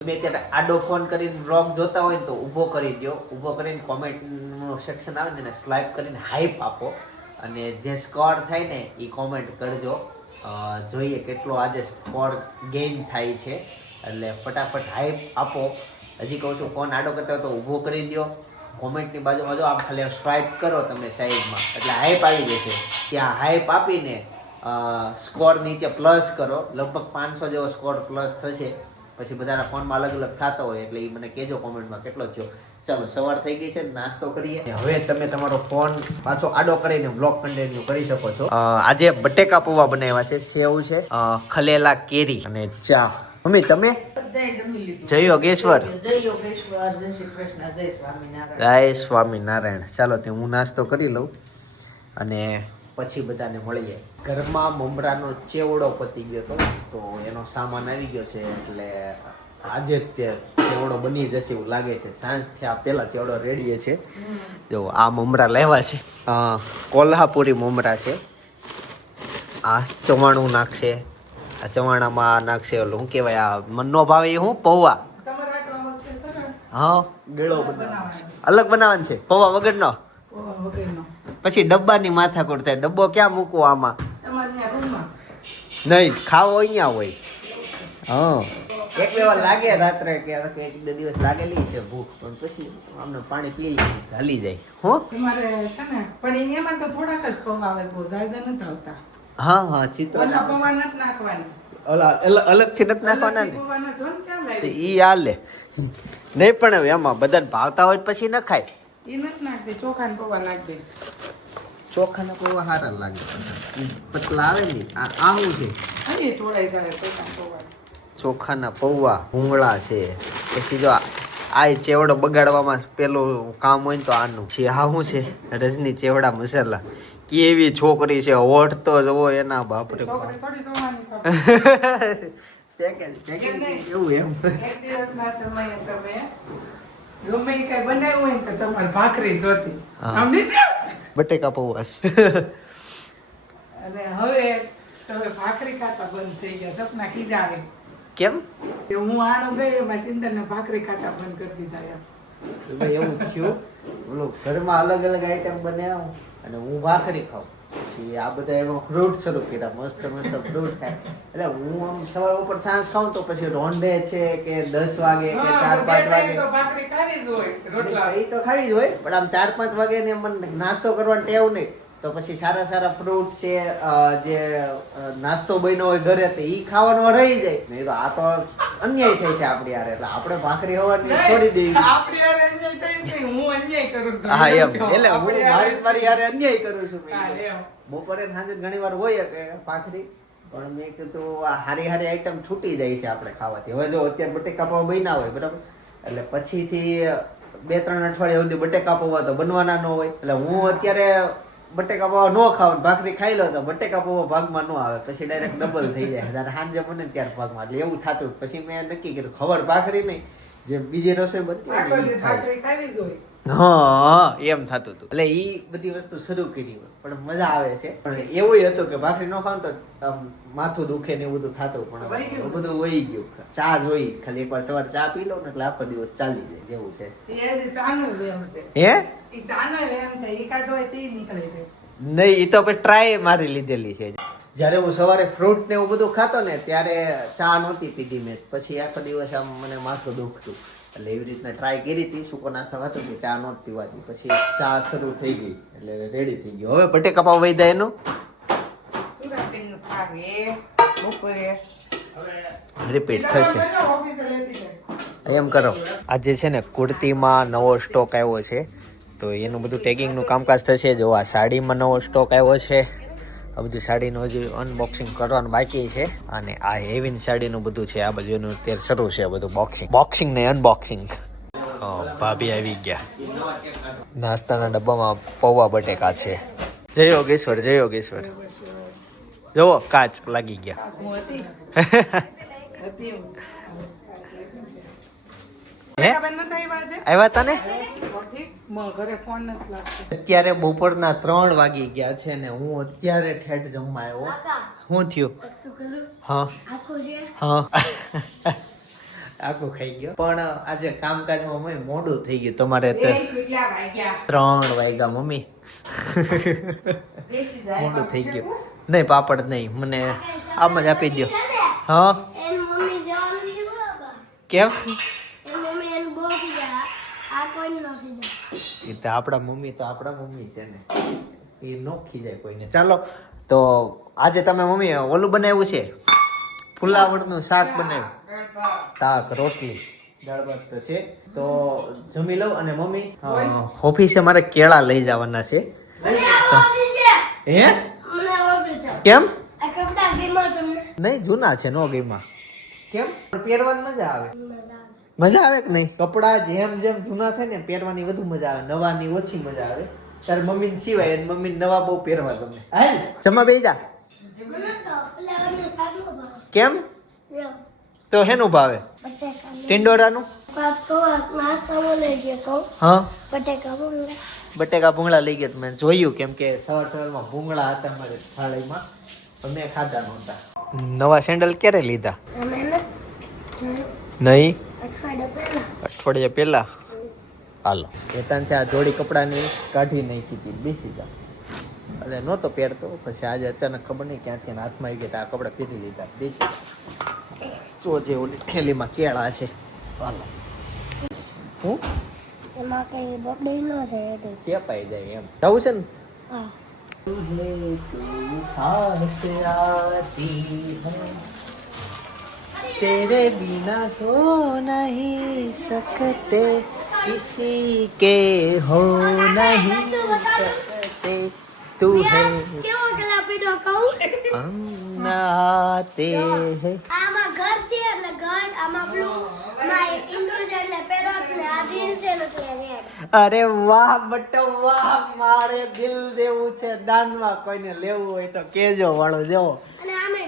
તમે અત્યારે આડો ફોન કરીને બ્લોગ જોતા હોય ને તો ઊભો કરી દો ઊભો કરીને કોમેન્ટનું સેક્શન આવે ને એને સ્લાઇપ કરીને હાઈપ આપો. અને જે સ્કોર થાય ને એ કોમેન્ટ કરજો. જોઈએ કેટલો આજે સ્કોર ગેઇન થાય છે. એટલે ફટાફટ હાઈપ આપો. હજી કહું છું ફોન આડો કરતા હોય તો ઊભો કરી દો કોમેન્ટની બાજુમાં જો આમ ખાલી સ્વાઇપ કરો તમે સાઈડમાં એટલે હાઈપ આવી જશે. ત્યાં હાઈપ આપીને સ્કોર નીચે પ્લસ કરો. લગભગ પાંચસો જેવો સ્કોર પ્લસ થશે. પછી બધાના ફોનમાં અલગ અલગ થતા હોય એટલે એ મને કહેજો કોમેન્ટમાં કેટલો થયો. ચાલો સવાર થઈ ગઈ છે નાસ્તો કરીએ. હવે તમે તમારો ફોન પાછો આડો કરીને બ્લોક કન્ટિન્યુ કરી શકો છો. આજે બટેકા પૌવા બનાવ્યા છે સેવ છે ખલેલા કેરી અને ચા. મમ્મી તમે? બધાએ જમી લીધું. જય યોગેશ્વર. જય યોગેશ્વર જય શ્રી કૃષ્ણ જય સ્વામિનારાયણ. જય સ્વામિનારાયણ. ચાલો તે હું નાસ્તો કરી લઉં. અને પછી બધાને મળીએ ઘરમાં મમરાનો ચેવડો પતી ગયો હતો, તો એનો સામાન આવી ગયો છે, એટલે આજે તે ચેવડો બની જશે એવું લાગે છે. સાંજ થયા પહેલા ચેવડો રેડીએ છે. જો, આ મમરા લેવા છે. કોલ્હાપુરી મમરા છે. આ ચવાણું નાખશે. આ ચવાણામાં નાખશે ઓલું, શું કહેવાય, આ મનનો ભાવે શું? પૌવા. હા, ગળો બનાવવાનો અલગ બનાવવાનો છે? પૌવા વગરનો? પૌવા વગરનો. પછી ડબ્બાની માથાકૂટ થાય. ડબ્બો ક્યાં મૂકવો આમાં? તમારે ત્યાં રૂમમાં. નહીં ખાવો અહીંયા હોય. હા. એક બે વાર લાગે રાત્રે કે એક બે દિવસ લાગેલી છે ભૂખ પણ પછી આમને પાણી પી હાલી જાય. હો? તમારે છે ને પણ એમાં તો થોડાક જ પૌવા આવે બહુ ઝાઝા નથી આવતા. હા હા ચિત્ર ઓલા પૌવા નથી નાખવાના. અલગથી નથી નાખવાના ને? ઈ હાલે. નહીં પણ હવે એમાં બધાને ભાવતા હોય પછી ન ખાય એ નથી નાખતી ચોખા પૌવા નાખ દે ચોખાના કોઈ સારા લાગે પતલા આવે ને આ આ છે અહીં ઢોળાઈ જાય ચોખા પૌવા ચોખાના પૌવા ભૂંગળા છે પછી જો આ ચેવડો બગાડવામાં પેલું કામ હોય ને તો આનું છે હા શું છે રજની ચેવડા મસાલા કેવી છોકરી છે હોઠ તો જવો એના બાપરે. પેકેજ પેકેજ કેવું એમ. એક દિવસના સમયે તમે ગમે એ કઈ બનાવ્યું હોય ને તો તમારે ભાખરી જોતી. સમજી છે બટેકા પૌવાસ અને હવે તમે ભાખરી ખાતા બંધ થઈ ગયા. સપના ખીજાવે કેમ? કે હું આણું ગઈ એમાં સિંદરને ભાખરી ખાતા બંધ કરી દીધા એમ. એવું થયું. ઓલું ઘરમાં અલગ અલગ આઈટમ બનાવ અને હું ભાખરી ખાઉં. પછી આ બધા એમાં ફ્રૂટ શરૂ કર્યા મસ્ત મસ્ત ફ્રૂટ ખાય એટલે હું આમ સવાર ઉપર સાંજ ખાઉં તો પછી રોંડે છે કે દસ વાગે કે ચાર પાંચ વાગે. એ તો ખાવી જ હોય પણ આમ ચાર પાંચ વાગે ને મને નાસ્તો કરવાનો ટેવ નહીં. તો પછી સારા સારા ફ્રૂટ છે જે નાસ્તો બન્યો હોય ઘરે તો ઈ ખાવાનો રહી જાય. નહીં તો આ તો અન્યાય થાય છે આપણી યાર એટલે આપણે ભાખરી હોવાની છોડી દેવી. આપણી હારે અન્યાય થઈ જ હું અન્યાય કરું છું. હા એમ એટલે હું મારી મારી યારે અન્યાય કરું છું હા, બપોરે સાંજે ઘણી વાર હોય કે ભાખરી. પણ મેં કીધું આ હારી હારી આઈટમ છૂટી જાય છે આપણે ખાવાથી. હવે જો અત્યારે બટેકા પૌવા બન્યા હોય બરાબર? એટલે પછીથી બે ત્રણ અઠવાડિયા સુધી બટેકા પૌવા તો બનવાના ન હોય. એટલે હું અત્યારે બટેકા પૌવા ન ખાવ ભાખરી ખાઈ લો તો બટેકા પૌવા ભાગમાં નો આવે પછી ડાયરેક્ટ ડબલ થઈ જાય. ત્યારે સાંજે બને ને ત્યારે ભાગમાં. એટલે એવું થતું પછી મેં નક્કી કર્યું ખબર ભાખરી નહીં જે બીજી રસોઈ બનતી હા એમ થતું હતું. એટલે એ બધી વસ્તુ શરૂ કરી પણ મજા આવે છે. પણ એવું હતું કે ભાખરી નો ખાવ તો માથું દુખે ને એવું બધું થતું પણ બધું વહી ગયું. ચા જોઈ ખાલી એકવાર સવારે ચા પી લો ને એટલે આખો દિવસ ચાલી જાય. જેવું છે. હે? નહીં એ તો પછી ટ્રાય મારી લીધેલી છે. જ્યારે હું સવારે ફ્રૂટ ને એવું બધું ખાતો ને ત્યારે ચા નહોતી પીધી મેં. પછી આખો દિવસ આમ મને માથું દુખતું. એટલે એવી રીતના ટ્રાય કરી હતી સૂકો નાસ્તો ખાતો કે ચા નહોતી પીવાતી. પછી ચા શરૂ થઈ ગઈ એટલે રેડી થઈ ગયું. હવે બટેકા પાવ વહી જાય એનું? રિપીટ થશે. એમ કરો. આજે છે ને કુર્તીમાં નવો સ્ટોક આવ્યો છે. તો એનું બધું ટેગિંગનું કામકાજ થશે. જો આ સાડીમાં નવો સ્ટોક આવ્યો છે. આ બધું સાડીનું હજી અનબોક્સિંગ કરવાનું બાકી છે. અને આ હેવીન સાડીનું બધું છે. આ બધું અત્યારે શરૂ છે આ બધું બોક્સિંગ બોક્સિંગ ને અનબોક્સિંગ ભાભી આવી ગયા. નાસ્તાના ડબ્બામાં પૌવા બટેકા છે. જય યોગેશ્વર જય યોગેશ્વર. જુઓ કાચ લાગી ગયા. આવ્યા તને ઘરે ફોન નથી લાગતો. અત્યારે બપોરના ત્રણ વાગી ગયા છે ને હું અત્યારે ઠેઠ જમવા આવ્યો. શું થયું? હા. હા. આખું ખાઈ ગયો. પણ આજે કામકાજમાં મમ્મી મોડું થઈ ગયું. તમારે ત્રણ વાગ્યા મમ્મી. મોડું થઈ ગયું. નહીં પાપડ નહીં. મને આમ જ આપી દો હા? કેમ? એ તો આપણા મમ્મી તો આપણા મમ્મી છે ને. એ નોખી ખીજાય કોઈને. ચાલો તો આજે તમે મમ્મી ઓલું બનાવ્યું છે? ફુલાવડનું શાક બનાવ્યું. શાક રોટલી. દાળ ભાત તો છે. તો જમી લઉં અને મમ્મી ઓફિસે મારે કેળા લઈ જવાના છે. હે? કેમ? નહીં જૂના છે નો ગેમાં કેમ? પણ પહેરવાની મજા આવે. મજા આવે. કે નહીં? કપડા જેમ જેમ જૂના થાય ને પહેરવાની વધુ મજા આવે. નવાની ઓછી મજા આવે. તાર મમ્મી સિવાય મમ્મી નવા બહુ પહેરવા તમે હાલ જમા બેસી જા. કેમ? તો હેનું ભાવે? ટિંડોરાનું? હા. બટાકા બટેકા ભૂંગળા લઈ ગયા મેં જોયું કેમ કે સવાર સવારમાં ભૂંગળા હતા મારે થાળીમાં. મેં ખાધા નહોતા. નવા સેન્ડલ ક્યારે લીધા? નહીં? અઠવાડિયા પહેલા. હાલો. વેતાન છે આ જોડી કપડાની કાઢી નાખી હતી બેસી જા એટલે નહોતો પહેરતો પછી આજે અચાનક ખબર નહીં ક્યાંથી હાથમાં આવી ગયા આ કપડાં પીધી લીધા બેસી તો જે ઓલી થેલીમાં કેળા છે. હાલો. હું? એમાં કઈ બગડી ન જાય તો. ચેપાઈ જાય એમ. જવું છે ને? હા. તુહે તું સાસ આતી હૈ. तेरे बिना सो नहीं सकते किसी के हो नहीं सकते तू है કેવો કલા પીડો કહું हम आते हैं આમાં ઘર છે એટલે ઘર આમાં પેલું આમાં ઇન્ડો છે એટલે પેરોટ ને આ દિલ છે ને એટલે રેડ અરે વાહ બટો વાહ મારે દિલ દેવું છે દાનમાં કોઈને લેવું હોય તો કેજો વાળો જેવો અને આમે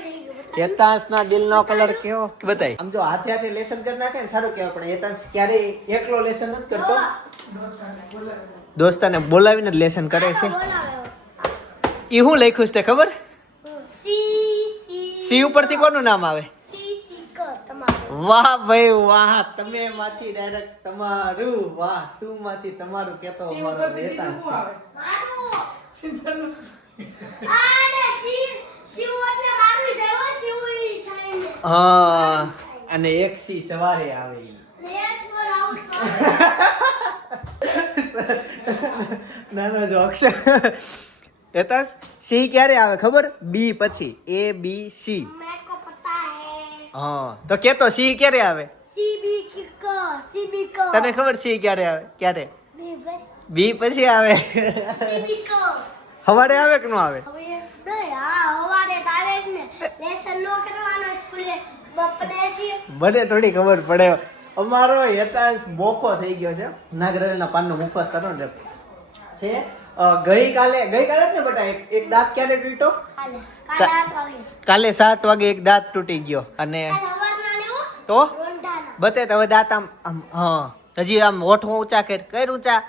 થઈ દિલનો ના દિલ નો કલર કેવો? બતાય. આમ જો હાથે હાથે લેસન કરી નાખે ને સારું કહેવાય પણ હેતાંશ ક્યારેય એકલો લેસન નથી કરતો. દોસ્તાને બોલાવીને જ લેસન કરે છે. એ હું લખ્યું છે તે ખબર? સી સી સી ઉપરથી કોનું નામ આવે? સી સી ક તમારું. વાહ ભાઈ વાહ. તમે માંથી ડાયરેક્ટ તમારું વાહ. તું માંથી તમારું કેતો અમારો ઉપરથી બીજું હા અને એક સી સવારે આવે નાનો જો અક્ષર. સી ક્યારે આવે ખબર? બી પછી. A B C. હા. તો કેતો સી ક્યારે આવે? તને ખબર સી ક્યારે આવે? ક્યારે? બી પછી આવે. સવારે આવે કે ન આવે હવે નહીં હા હવારે તો આવે જ ને લેસન નો કરવાનો સ્કૂલે બપોરે સી મને થોડી ખબર પડે. અમારો હેતાંશ બોકો થઈ ગયો છે. નાગરેલના પાનનો મુખવાસ કરો ને છે? ગઈકાલે ગઈકાલે જ ને બટા એક દાંત ક્યારે તૂટ્યો? કાલે. સાત વાગે એક દાંત તૂટી ગયો. અને તો? બતે તો હવે દાંત આમ આમ હા. હજી આમ ઓઠ ઊંચા કર કર ઊંચા.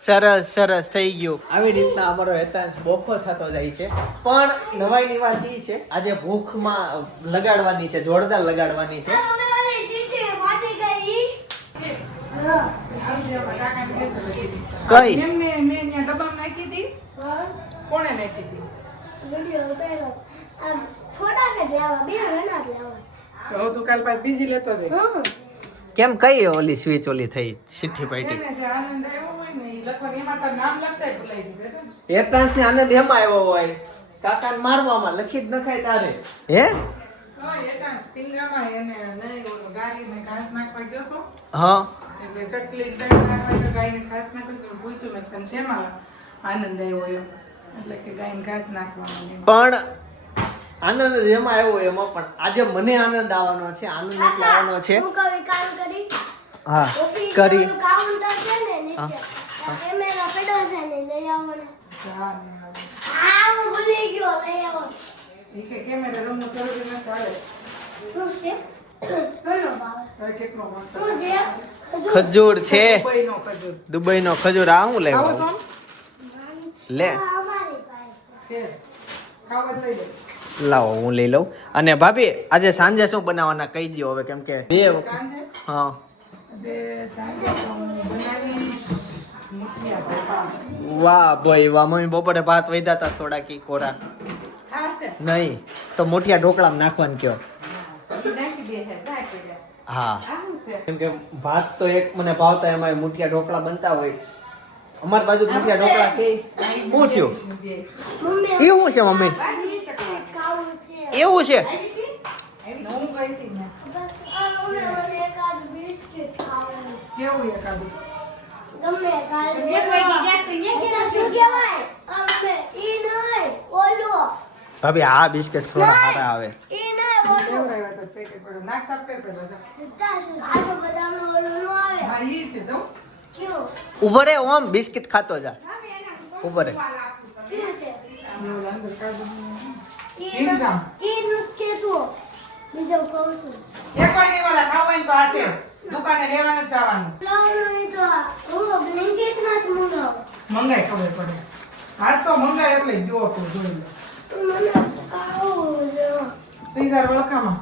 સરસ સરસ થઈ ગયું. આવી રીતના અમારો હેતાંશ બોખો થતો જાય છે. પણ નવાઈની વાત એ છે. આજે ભૂખમાં લગાડવાની છે જોરદાર લગાડવાની છે. કઈ? મેં ત્યાં ડબ્બામાં નાખી હતી કોણે નાખી હતી થોડાક જ લેવા બે રણા લેવા તો તું કાલ પાછ બીજી લેતો જઈ હા. કેમ કઈ ઓલી સ્વિચ ઓલી થઈ? ચિઠ્ઠી પાટી આનંદ ને એમાં તારું નામ લખતાય ભૂલાઈ ગયું બેટા. હેતાંશ ને આનંદ એમાં આવ્યો હોય. કાકાને મારવામાં લખી જ નખાય તારે. હે? હા, પણ આનંદ જેમાં આવ્યો હોય એમાં પણ આજે મને આનંદ આવવાનો છે આનંદ એટલે આવવાનો છે. હું કરી ખજૂર. છે. દુબઈનો ખજૂર. દુબઈ નો ખજૂર આ હું લેવા લે. લઈ લે. લાવો હું લઈ લઉં. અને ભાભી આજે સાંજે શું બનાવવાના કહી દો હવે કેમ કે બે હા. હું વાહ ભાઈ વાહ મમ્મી બપોરે ભાત વધ્યા હતા થોડા કી કોરા. નહીં તો મોટિયા ઢોકળામાં નાખવાનું કયો. હા. કેમ કે ભાત તો એક મને ભાવતા એમાં મોટિયા ઢોકળા બનતા હોય. અમારી બાજુ મોટિયા ઢોકળા કે શું થયું? મમ્મી એવું છે મમ્મી? એવું છે? ભાભી આ બિસ્કિટ થોડા સારા આવે. ઊભો રે ઓમ બિસ્કિટ ખાતો જા. ઊભો રે. કયો છે ઓલો અંદર કાઢું. ઈ ચીમચામ. ઈ નુસ્ખે તો બીજો કહું છું એક વાર નહીં ઓલા ખાવું હોય ને તો હાથે દુકાને લેવાનું જ જવાનું. માં જ ખબર પડે. આજ તો મંગાય એટલે જો તો જોઈ લો. ખાવું છે ત્રીજા વળખામાં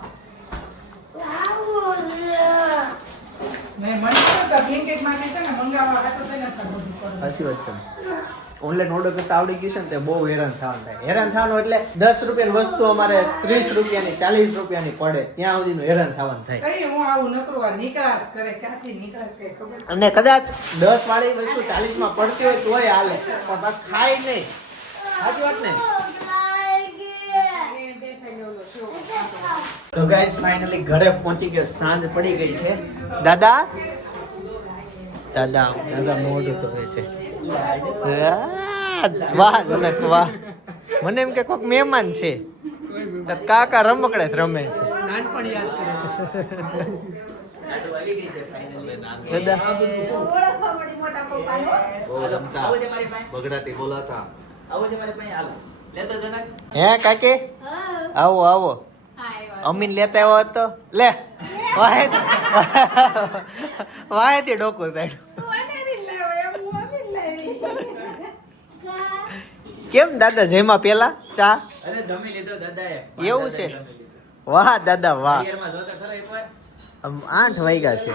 મેં મને તો બ્લિંકેટ માટે છે ને મંગાવવા હાટું જ સાચી વાત છે. ઓનલાઈન ઓર્ડર કરતા આવડી ગયું છે ને તે બહુ હેરાન થવાનું થાય. હેરાન થવાનું એટલે દસ રૂપિયાની વસ્તુ અમારે ત્રીસ રૂપિયાની ચાલીસ રૂપિયાની પડે. ત્યાં સુધીનું હેરાન થવાનું થાય. હું આવું નકરું નીકળાશ કરે ક્યાંથી નીકળાશ અને કદાચ દસ વાળી વસ્તુ ચાલીસમાં પડતી હોય તોય હાલે. પણ બસ ખાય નહીં. સાચી વાત ને? તો ગાઈસ ફાઇનલી ઘરે પહોંચી ગયો. સાંજ પડી ગઈ છે. દાદા? દાદા દાદા મોઢું તો હોય છે. વાહ જનક, વાહ. મને એમ કે કોઈક મહેમાન છે. કાકા રમકડે જ રમે છે. હે, કાકી? આવો આવો. અમીન લેતા આવ્યો હતો. લે. વાહે વાહેથી ડોકું સાઈડ કેમ દાદા જયમાં પેલા? ચા? અરે જમી લીધો દાદાએ. એવું છે? વાહ દાદા વાહ. આઠ વાગ્યા છે.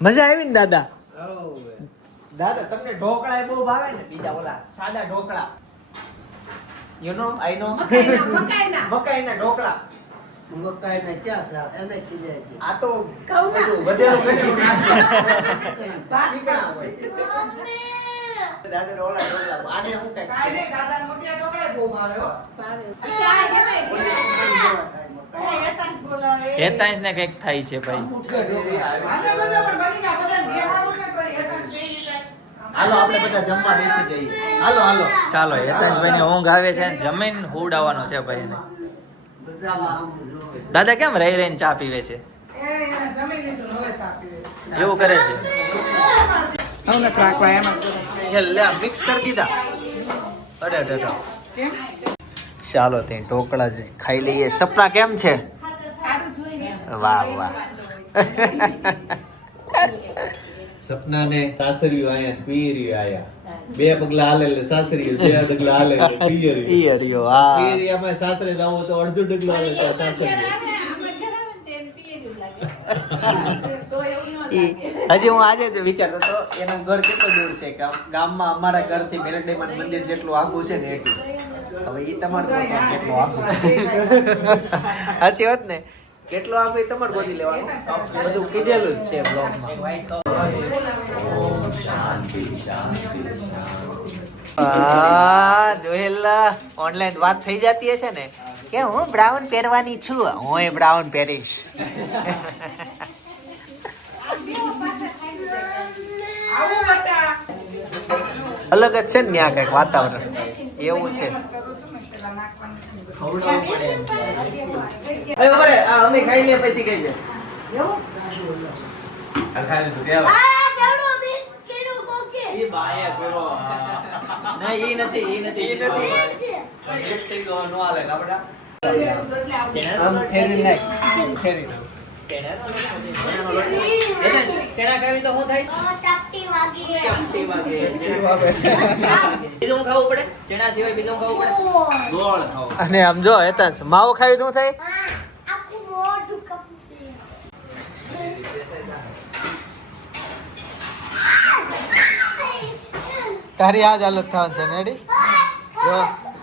મજા આવી ને દાદા? દાદા તમને ઢોકળા બહુ ભાવે ને? બીજા ઓલા સાદા ઢોકળા. યુ નો આઈ નો મકાઈના ઢોકળા. મકાઈના ક્યાં છે? એને સીધે આ તો બધું વધેલું આને કાંઈ નહીં, મોટિયા બહુ હો. હેતાંશ ને કંઈક થાય છે ભાઈ. ને. હાલો આપણે બધા જમવા બેસી જઈએ. હાલો હાલો. ચાલો હેતાંશભાઈ ને ઊંઘ આવે છે જમીન હુડાવવાનો છે ભાઈ જોવે. દાદા કેમ રહી રહીને ચા પીવે છે? ને. એવું કરે છે. હવે નથી રાખવા એમ જ કરો. એ લે મિક્સ કરી દીધા. અરે અરે અરે. ચાલો તે ઢોકળા ખાઈ લઈએ. સપના કેમ છે? વાહ વાહ. સપના ને સાસરિયું આયા પીરી આયા. બે પગલા હાલે એટલે સાસરિયું બે પગલા હાલે એટલે ઈ અડિયો હા. પિયરિયામાં સાસરે જાવ તો અડધો ડગલો હાલે તો ઈ હજી હું આજે જ વિચારતો હતો એનું ઘર કેટલું દૂર છે કે ગામમાં અમારા ઘરથી મેરડીમાં મંદિર જેટલું આખું છે ને એટલું. હવે એ તમારું કેટલું આખું સાચી વાત ને? કેટલું આખું એ તમારે ગોતી લેવાનું? બધું કીધેલું જ છે બ્લોગમાં. આ જોયેલા ઓનલાઈન વાત થઈ જતી હશે ને? કે હું બ્રાઉન પહેરવાની છું? હું એ બ્રાઉન પહેરીશ આવું બટા. અલગ જ છે ને ત્યાં કંઈક વાતાવરણ. એવું છે. કરું છું. ને પેલા નાખવાનું છે. અમે ખાઈ લે પછી કઈ છે. ચણા ખાવી તો શું થાય? અને આમ જો હેતાસ માવો ખાવી તો થાય? તારી આ જ હાલત થવાની છે નેડી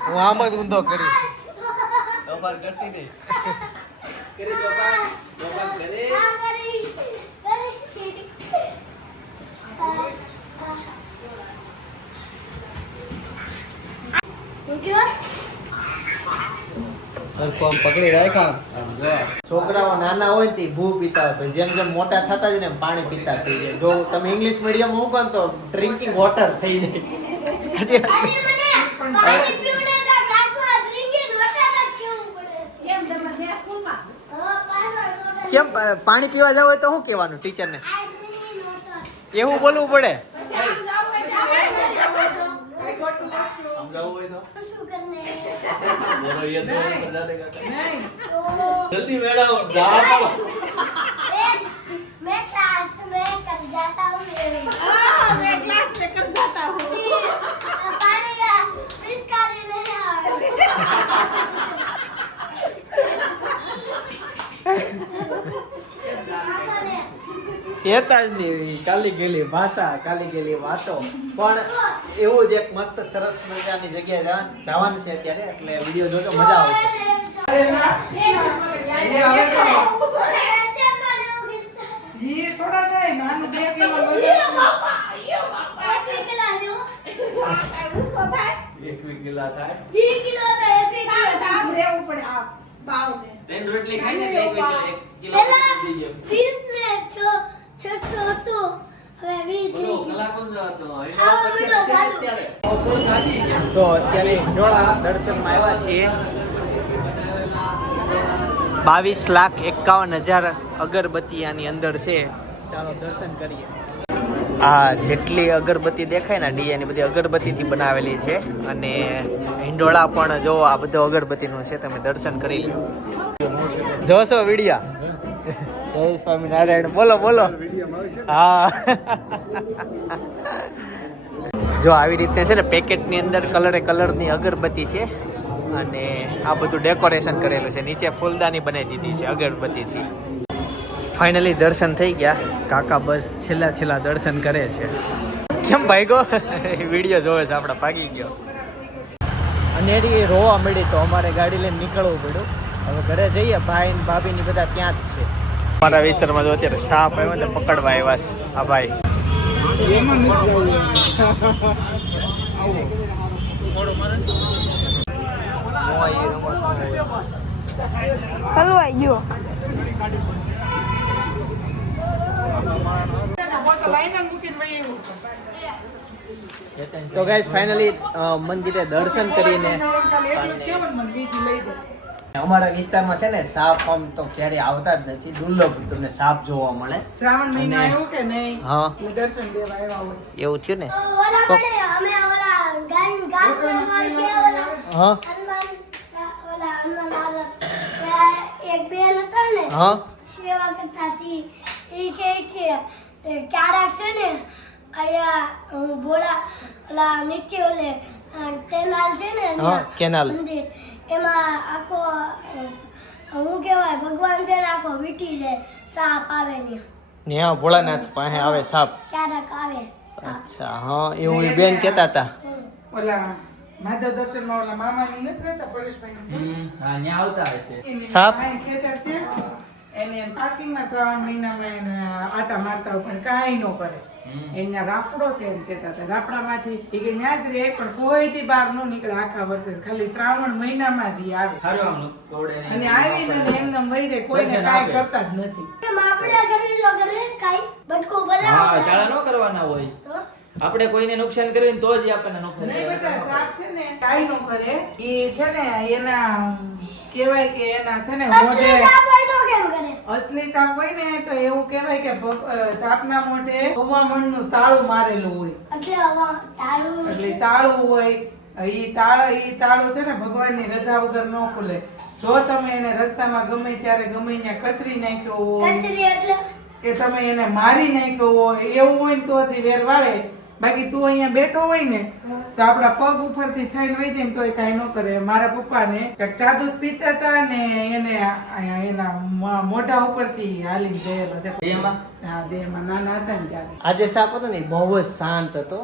હું આમ જ ઊંધો કરી. કરતી પકડી રાખ્યા? છોકરાઓ નાના હોય તે ભૂ પીતા હોય. જેમ જેમ મોટા થતા જાય ને પાણી પીતા થઈ જાય. જો તમે ઇંગ્લિશ મીડિયમ મૂકો તો ડ્રિંકિંગ વોટર થઈ જાય. ને કેમ પાણી પીવા જાવ હોય તો શું કહેવાનું ટીચરને? આ ડ્રિંકિંગ વોટર એવું બોલવું પડે પછી મેળાઓ. કહેતા જ નહીં કાલી ગયેલી ભાષા કાલી ગયેલી વાતો. પણ એવું જ એક મસ્ત સરસ મજાની જગ્યાએ જવાનું છે અત્યારે એટલે વીડિયો જોજો મજા આવશે. તો અત્યારે હિંડોળા દર્શનમાં આવ્યા છીએ. બાવીસ લાખ એકાવન હજાર અગરબત્તી આની અંદર છે. ચાલો દર્શન કરીએ. આ જેટલી અગરબત્તી દેખાય ને ડીજાની બધી અગરબત્તીથી બનાવેલી છે. અને હિંડોળા પણ જો આ બધો અગરબત્તીનું છે તમે દર્શન કરી લો. જોશો વિડિયા? જય સ્વામિનારાયણ. બોલો બોલો. હા. જો આવી રીતે છે ને પેકેટની અંદર કલરે કલરની અગરબત્તી છે અને આ બધું ડેકોરેશન કરેલું છે. નીચે ફૂલદાની બનાવી દીધી છે અગરબત્તીથી. ફાઇનલી દર્શન થઈ ગયા. કાકા બસ છેલ્લા છેલ્લા દર્શન કરે છે. કેમ ભાઈગો? વીડિયો જોવે છે, આપણે ભાગી ગયો. અનેરી રોવા મળી તો અમારે ગાડી લઈને નીકળવું પડ્યું. હવે ઘરે જઈએ, ભાઈ ને ભાભી ની બધા ત્યાં જ છે. અમારા વિસ્તારમાં જો અત્યારે સાપ આવ્યો ને પકડવા આવ્યા છે. આ ભાઈ. બોટલ આઈને મૂકીને વહી આવ્યું. તો ગાઈઝ ફાઇનલી મંદિરે દર્શન કરીને અમારા વિસ્તારમાં છે ને સાપ આમ તો ક્યારે આવતા જ નથી. દુર્લભ તમને સાપ જોવા મળે. શ્રાવણ મહિનો આવ્યો કે નહીં? હા. દર્શન દેવા આવ્યા હોય. એવું થયું ને? અમે ઓલા ગાય ઘાસ ઓલા હા. હનુમાન ઓલા હનુમાન દાદા ત્યાં એક બેન હતા ને હા. સેવા કરતા હતી. એ કે કે ક્યારેક છે ને અહીંયા હું બોલા ઓલા નીચે ઓલે કેનાલ છે ને કેનાલ. મંદિર એમાં આખો હું કહેવાય ભગવાન છે ને આખો વીટી જાય સાપ આવે ને ન્યા ભોળાનાથ પાસે આવે સાપ. ક્યારેક આવે અચ્છા હા એવું એ બેન કહેતા હતા. ઓલા માધવ દર્શનમાં ઓલા મામાની નથી રહેતા પરેશભાઈ હા ત્યાં આવતા હશે સાપ? ખેતર છે એને પાર્કિંગમાં શ્રાવણ મહિનામાં એને આટા મારતા પણ કાંઈ ન કરે. એના રાફડો છે એમ કહેતા હતા. રાફડામાંથી એ કે ન્યા જ રહે પણ કોઈથી બહાર ન નીકળે આખા વર્ષે. ખાલી શ્રાવણ મહિનામાં જ આવે. અને આવીને ને એમને વહી જાય કોઈને કાંઈ કરતા જ નથી. આપણે કરી લો કરે કાઈ બટકો હા બનાવો ચાળા ન કરવાના હોય. તો? આપણે કોઈને નુકસાન કર્યું ને તો જ આપણને નુકસાન નહીં બેટા સાપ છે ને કાઈ નો કરે. એ છે ને એના કહેવાય કે એના છે ને મોઢે અસલી સાપ હોય ને તો એવું કહેવાય કે સાપના મોઢે હવામણનું તાળું મારેલું હોય. એટલે તાળું હોય ઈ તાળ ઈ તાળું છે ને ભગવાનની રજા વગર ન ખુલે. જો તમે એને રસ્તામાં ગમે ત્યારે ગમે ત્યાં કચરી નાખ્યો હોય કે તમે એને મારી નાખ્યો હોય એવું હોય ને તો જ વેર વાળે બાકી તું અહીંયા બેઠો હોય ને તો આપડા પગ ઉપરથી થઈને વહી જાય તો એ કાંઈ ન કરે. મારા પપ્પાને ને ચા દૂધ પીતા હતા ને એને એના મોઢા ઉપરથી હાલીને ગયેલો છે. દેહમાં? હા દેહમાં. નાના હતા ને ત્યારે. આજે સાપ હતો ને બહુ જ શાંત હતો.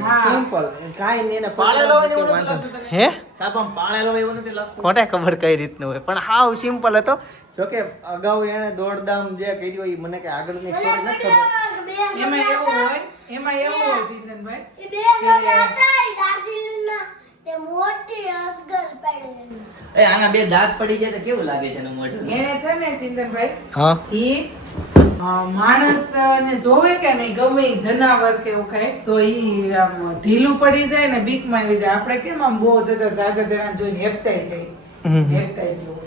હા. સિમ્પલ કઈ નહીં એને પાળેલો હોય એવું નથી લાગતું હે? સાપ પાળેલો હોય એવું નથી લાગતું? કોને ખબર કઈ રીતનું હોય. પણ હાવ સિમ્પલ હતો. જોકે અગાઉ એને દોડધામ જે કર્યું એ મને કે આગળની સ્ટોરી નથી ખબર. એમાં એવું હોય એમાં એવું હોય જીતનભાઈ એ બે હતા એ દાર્જિલિંગના તે મોટી અસગર પાડેલી એ આના બે દાંત પડી જાય તો કેવું લાગે છે એનું મોઢું એને છે ને ચિંતનભાઈ હા. ઈ માણસ ને જોવે કે નહીં ગમે જનાવર કે એવું ખાય તો ઈ આમ ઢીલું પડી જાય ને બીકમાં આવી જાય. આપણે કેમ આમ બહુ જતા જાજા જણા જોઈને હેપતાઈ જાય હેપતાઈ ગયું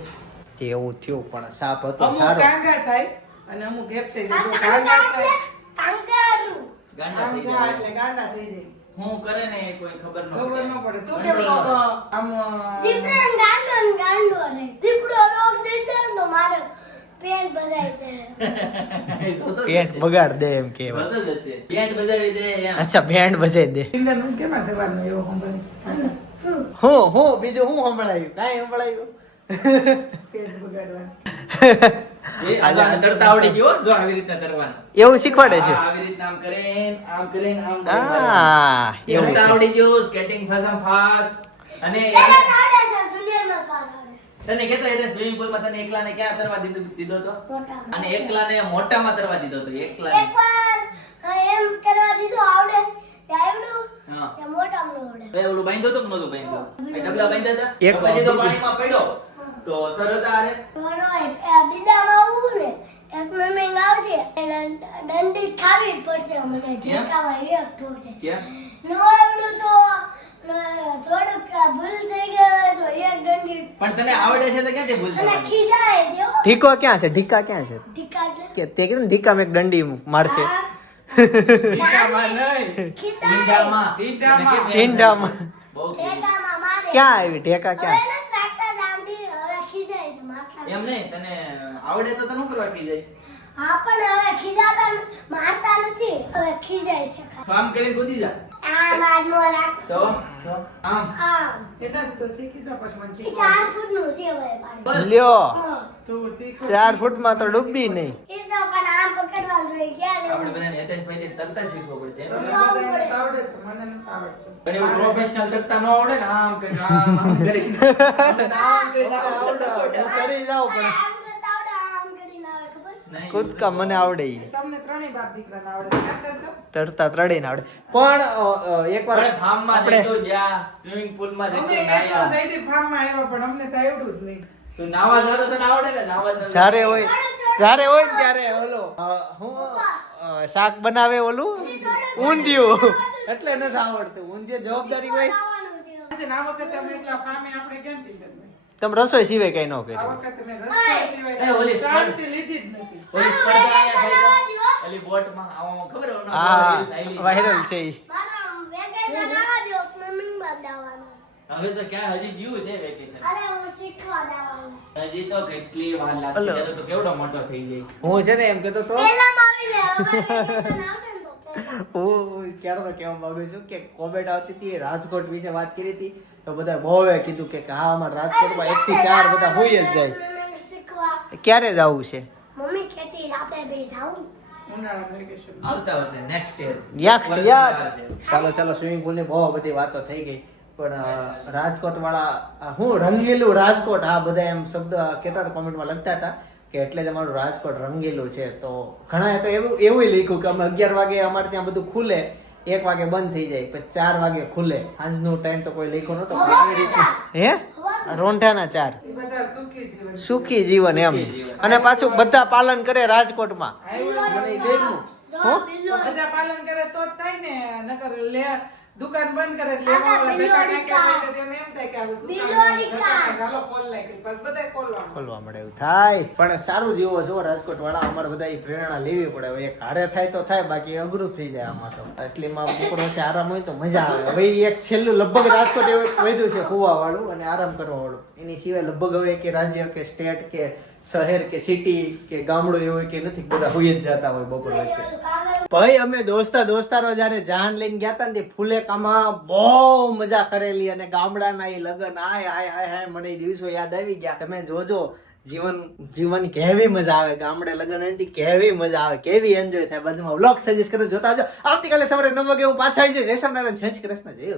તે એવું થયું પણ સાપ હતો અમુક સારો. કાંગા થાય અને અમુક હેપતાઈ જાય. કાંગા થાય કાંગારું ગાંડા થઈ જાય. એટલે ગાંડા થઈ જાય. હું કરે ને કોઈ ખબર ન ખબર ન પડે. તું કેમ કહો આમ દીપડો ગાંડો ને ગાંડો રે. દીપડો રોગ દઈ તો મારે પેન્ટ બગાડ દે એમ કે પેન્ટ બજાવી દે એમ. અચ્છા બેન્ડ બજાઈ દે. કેમ એવો હું હું બીજું હું સંભળાયું? કાંઈ સંભળાયું? પેન્ટ બગાડવાનું. એ આજે આને તરતા આવડી ગયો જો આવી રીતના કરવાનું. એવું શીખવાડે છે? આ આવી રીતના આમ કરે આમ કરે આમ હા એવું આવડી ગયું સ્કેટિંગ ફાસમ ફાસ અને એને- આવડે પાસ આવડે છે તને સ્વિમિંગ તને એકલાને ક્યાં તરવા દીધો દીધો તો. અને એકલાને મોટામાં તરવા દીધો તો અ, એમ કરવા દીધો આવડે છે. હા. તે મોટામાં આવડે. બે ઓલું બાંધ્યો તો કે નતો બાંધ્યો? એ ડબલા બાંધ્યા હતા? પછી તો. પાણીમાં પડ્યો. તો સર હતા હારે બરોય બીજામાં આવું ને સ્વિમિંગ આવશે દંડી ખાવી પડશે મને. ઠેકાવા એક ઠોકશે નો આવડું તો થોડુંક ભૂલ થઈ ગઈ તો એક દંડી પણ તને આવડે છે તો ક્યાંથી ભૂલ અને ખીજાય દેવો ઢીકો ક્યાં છે? ઢીકા ક્યાં છે? ટીકા કે તે કીધું ને ઢીકામાં એક દંડી મારશે. હા. ઠેકામાં ક્યાં આવી? ઢેકા ક્યાં નથી રાખતા દાંડી હવે ખીજાય છે માથા એમ નહીં તને આવડે તો તને કરવા કી જાય હા પણ હવે ખીજાતા ન- મારતા નથી. હવે ખીજાઈ શકાય. આમ કરીને કૂદી જા. આ માર નો રાખ. તો આમ. આમ. એટલે તો શીખી જા પછી મન એ શીખવાડ. ચાર ફૂટનું છે હવે પાણી. લ્યો. તો શીખવાડ. ચાર ફૂટમાં તો ડૂબી નહીં. એ તો પણ આમ પકડવાનું હોય ક્યાં આપણે લેવું બધાને હિતેશભાઈને તરતા શીખવું પડશે આવડે છે મને નથી આવડતું. પણ એવું પ્રોફેશનલ તરતા ન આવડે ને આમ કંઈક આમ કરીને. આમ કરીને આવડે. કરી જાવ પણ આમ કરતા આવડે આમ કરીને આવે ખબર નહીં, કૂદકા મને આવડે. તમને ત્રણેય બાપ દીકરાને આવડે. તરતા ત્રણેયને આવડે. પણ અ, અ, એકવાર આપણે ફાર્મમાં આપણે- જઈશું જ્યાં સ્વિમિંગ નાયા અમે જઈ નાહ્યા. જયદીપ આવ્યા પણ અમને તો આવડું જ નહીં. તો નાવા જાવ તને આવડે ને? નાવા જ્યારે હોય જ્યારે હોય ને ત્યારે ઓલો હું શાક બનાવે ઓલું? ઊંધિયું. એટલે નથી આવડતું. હું જવાબદારી હોય. આ વખતે અમે એટલા ફાર્મે આપણે કેમ ભાઈ? તમે રસોઈ સિવાય કઈ ન આ કર્યું વખતે મેં રસ્તો સિવાય ઓલી શાંતિ લીધી જ નથી ઓલી સ્પર્ધા આયા ઓલી બોટમાં આવો ખબર હા વાયરલ છે ઈ વેકેશન આવવા દો સ્વિમિંગમાં જવાનું હવે તો ક્યાં હજી ગયું છે વેકેશન અરે હું શીખવા જવાનું હજી તો કેટલી વાર લાગશે તો કેવડો મોટો થઈ જાય હું છે ને એમ કેતો તો પહેલામાં આવી લે હવે હું ક્યારે તો કહેવા માંગુ છું કે કોમેન્ટ આવતી હતી રાજકોટ વિશે વાત કરી હતી તો બધા બહુએ કીધું કે હા અમારે રાજકોટમાં એક થી ચાર બધા હોય જ જાય. ક્યારે જવું છે? મમ્મી કહેતી આપણે બે જાવું. ચાલો ચાલો સ્વિમિંગ પુલની બહુ બધી વાતો થઈ ગઈ. પણ રાજકોટ વાળા હું રંગીલું રાજકોટ આ બધા એમ શબ્દ કેતા હતા કોમેન્ટમાં લખતા હતા. કે એટલે જ અમારું રાજકોટ રંગેલું છે. તો ઘણા તો એવું એવું લખ્યું કે અમે અગિયાર વાગે અમારે ત્યાં બધું ખુલે એક વાગે બંધ થઈ જાય પછી ચાર વાગે ખુલે. આજનો ટાઈમ તો કોઈ લખ્યો નતો હે? રોંઢાના ચાર. સુખી જીવન. એમ. અને પાછું બધા પાલન કરે રાજકોટમાં. મને ગમ્યું. બધા પાલન કરે તો જ થાય ને નકર લે દુકાન બંધ કરે એટલે બિલોડી ભેગા કા. એમ થાય કે આ દુકાન ચાલો ખોલ નાખી પછી બધાય ખોલવાનું. ખોલવા મળે એવું થાય. પણ સારું જીવો છો રાજકોટ વાળા અમારે બધા પ્રેરણા લેવી પડે. હવે એક હારે થાય તો થાય બાકી અઘરું થઈ જાય આમાં તો. અસલીમાં બપોર છે આરામ હોય તો મજા આવે. હવે એક છેલ્લું લગભગ રાજકોટ એવું વધ્યું છે કુવા વાળું અને આરામ કરવા વાળું એની સિવાય લગભગ હવે કે રાજ્ય કે સ્ટેટ કે શહેર કે સિટી કે ગામડું એવું કે નથી બધા હોઈ જ જતા હોય બપોર વચ્ચે. ભાઈ અમે દોસ્તા દોસ્તારો જયારે જાન લઈને ગયા હતા ને ફુલેકામાં બહુ મજા કરેલી અને ગામડાના એ લગન હાય હાય હાય હાય મને દિવસો યાદ આવી ગયા. તમે જોજો જીવન જીવન કેવી મજા આવે ગામડે લગ્ન હોય કેવી મજા આવે કેવી એન્જોય થાય. બાજુમાં વ્લોગ સજેસ્ટ કરો જોતા આવજો. આવતીકાલે સવારે નવ વાગે હું પાછા આવી જઈશ. જય શ્રી કૃષ્ણ જય